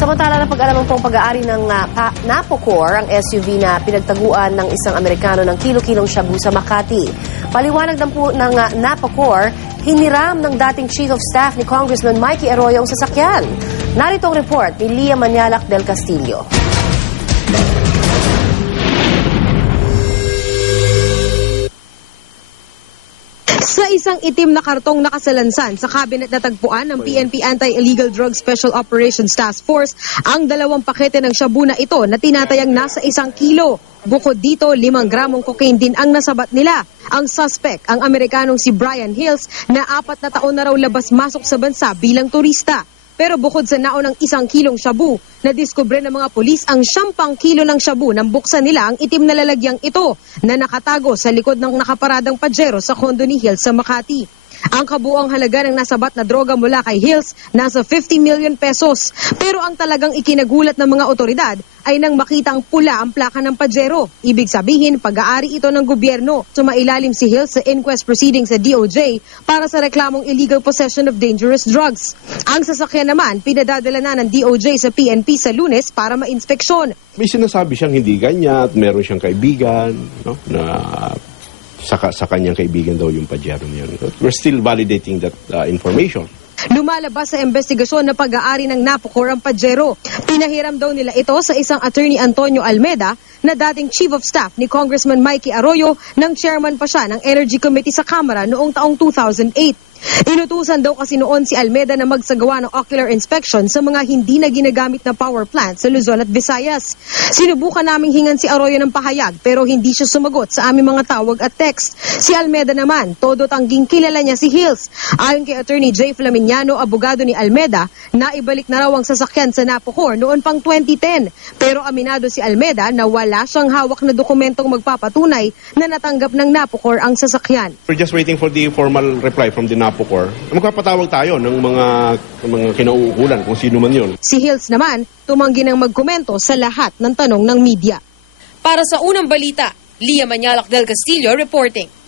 Samantala, napag-alaman pong pag-aari ng Napocor ang SUV na pinagtaguan ng isang Amerikano ng kilo-kilong shabu sa Makati. Paliwanag ng Napocor, hiniram ng dating Chief of Staff ni Congressman Mikey Arroyo ang sasakyan. Narito ang report ni Lia Manialac del Castillo. Sa isang itim na kartong nakasalansan sa cabinet na tagpuan ng PNP Anti-Illegal Drug Special Operations Task Force ang 2 pakete ng shabu na ito na tinatayang nasa 1 kilo. Bukod dito, 5 gramong cocaine din ang nasabat nila. Ang suspect, ang Amerikanong si Brian Hills, na 4 na taon na raw labas-masok sa bansa bilang turista. Pero bukod sa naunang 1 kilong shabu, nadiskubre ng mga pulis ang 10 kilo ng shabu nang buksan nila ang itim na lalagyang ito na nakatago sa likod ng nakaparadang Pajero sa kondo ni Hills sa Makati. Ang kabuuang halaga ng nasabat na droga mula kay Hills nasa 50 million pesos. Pero ang talagang ikinagulat ng mga otoridad ay nang makita ang pula ang plaka ng Pajero. Ibig sabihin, pag-aari ito ng gobyerno. Sumailalim si Hills sa inquest proceedings sa DOJ para sa reklamong illegal possession of dangerous drugs. Ang sasakyan naman, pinadadala na ng DOJ sa PNP sa Lunes para ma-inspeksyon. May sinasabi siyang hindi ganyan at meron siyang kaibigan, no, na sa kanyang kaibigan daw yung Pajero niya. We're still validating that information. Lumalabas sa investigasyon na pag-aari ng Napocor ang Pajero. Pinahiram daw nila ito sa isang attorney Antonio Almeda na dating Chief of Staff ni Congressman Mikey Arroyo nang chairman pa siya ng Energy Committee sa Kamara noong taong 2008. Inutusan daw kasi noon si Almeda na magsagawa ng ocular inspection sa mga hindi na ginagamit na power plant sa Luzon at Visayas. Sinubukan naming hingan si Arroyo ng pahayag pero hindi siya sumagot sa aming mga tawag at text. Si Almeda naman, todo tangging kilala niya si Hills. Ayon kay Attorney Jay Flaminiano, abogado ni Almeda, naibalik na raw ang sasakyan sa Napocor noon pang 2010. Pero aminado si Almeda na wala siyang hawak na dokumentong magpapatunay na natanggap ng Napocor ang sasakyan. We're just waiting for the formal reply from the Napocor. Magpapatawag tayo ng mga kinauukulan kung sino man yun. Si Hills naman, tumanggi ng magkomento sa lahat ng tanong ng media. Para sa unang balita, Lia Manialac del Castillo reporting.